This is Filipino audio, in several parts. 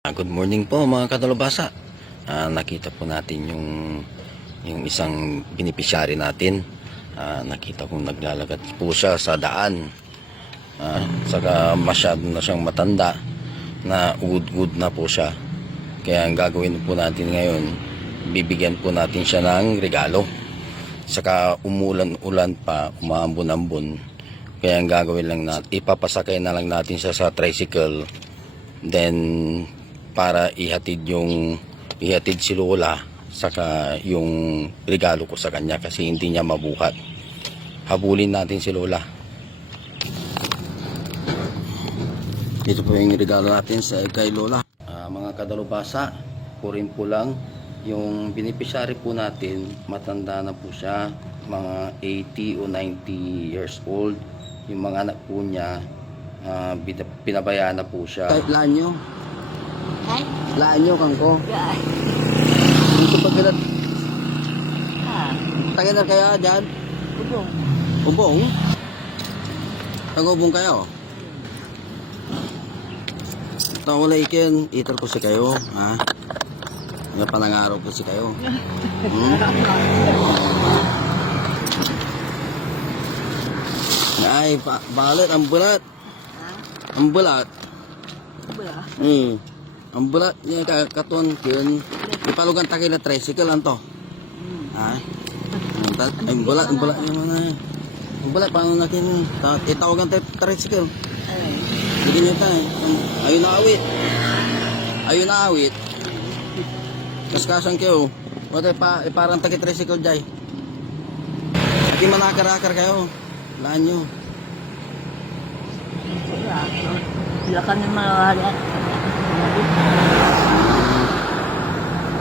Good morning po mga kadalubhasa. Nakita po natin yung isang beneficiary natin. Nakita kong naglalakad po siya sa daan. Saka masyado na siyang matanda na ugod-ugod na po siya. Kaya ang gagawin po natin ngayon, bibigyan po natin siya ng regalo. Saka umulan-ulan pa, umaambon-ambon. Kaya ang gagawin lang natin, ipapasakay na lang natin siya sa tricycle. Then para ihatid si Lola saka yung regalo ko sa kanya kasi hindi niya mabuhat. Habulin natin si Lola. Ito po yung regalo natin kay Lola. Mga kadalubhasa, purin po lang yung beneficiary po natin, matanda na po siya, mga 80 o 90 years old. Yung mga anak po niya, pinabayaan na po siya. Kahit laan nyo? Laan nyo kang ko? Dito pa kilat? Tagin na kaya dyan? Ubong. Ubong? Tag-ubong kayo? Ito wala ikin, itar ko si kayo. Ha? May panangaraw ko si kayo. Ay, balit, ang bulat. Ang bulat. Ang bulat niya katon yun. Ipalugan tayo na tricycle lang to. Ha? Ang bulat niya mga. Ang bulat, paano natin itawagan tayo tricycle? Sige niyo tayo. Ayun na awit. Ayun na awit. Kaskasan kayo. Wala parang tayo tricycle jay. Hindi manakar-akar kayo. Laan nyo. Wala kami mahalat.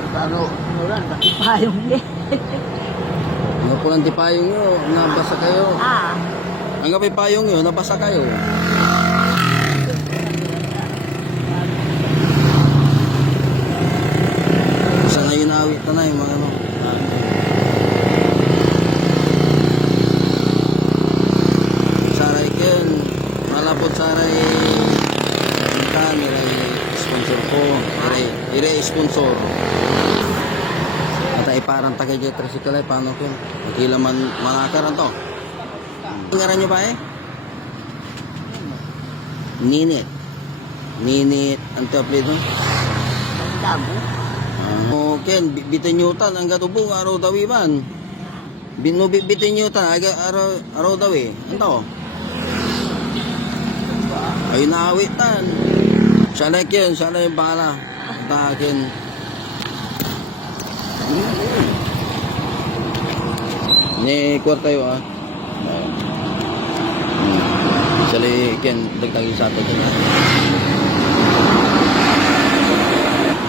Pero, mulan, pati payong din. Ano po lang di payong nyo, nabasa kayo. Ang kapay payong nyo, nabasa kayo. Isa na yun awit na yung mga ano. Saray ken, malapot saray kita nilay sponsor ko. Ire-sponsor. At ay parang tagay dyan tricycle ay paano ko. Magkila manakaran to. Ngaran nyo ba eh? Ninit. Ninit. Ang tiapli doon? Dabo. Ken, bitinyutan ang gatubong araw dawi man. Bitinyutan araw dawi. Ano? Ay naawitan. Siya like yun, siya lang yung bahala. Takin. Ni kuwar tayo ha. Siya like yun, dagdagin sa ato.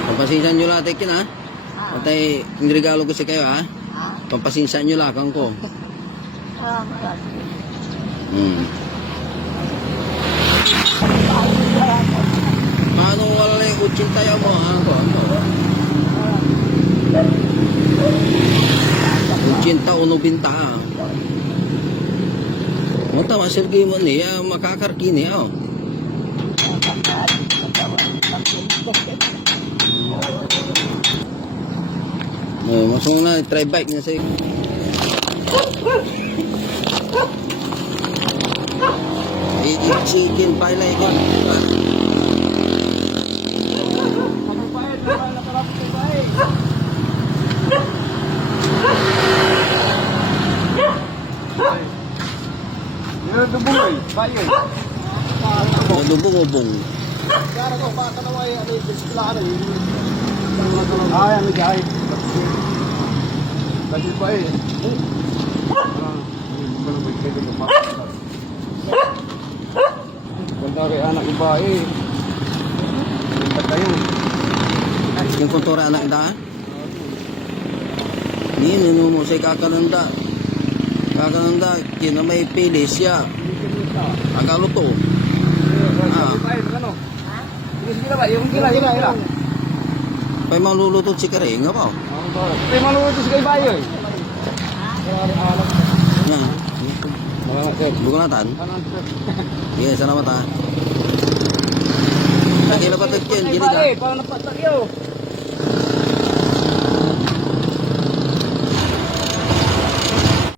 Pampasinsan nyo lang tayo ha. Patay, nirigalo ko si kayo ha. Pampasinsan nyo lang kang ko. Paano wala lang yung kutsin tayo mo? Ano ko? Kutsin ta o nubinta ha? Mata masirgi mo niya, makakarki niya. Masong na, try bike niya sa'yo. Chicken pie lang ikaw. Dubong bayo. Dubong o bong? Kara ko baka naway ano display na yun. Ay ano jay. Kasi pa eh. Ganda kay anak ko ba eh. Ganda kayo. Yung kontora anak da? Nino mo say kakananda. Kakananda kina may pili siya. Agaluto. Ano? Sige ba? Yung kila. Pay maluluto si kare nga ba? Pay maluluto si kay bayo eh. Nga. Bukan natan? Iya, salamat ha. Lagi na patag yan, Ay, giniga. bale, parang napatagyo.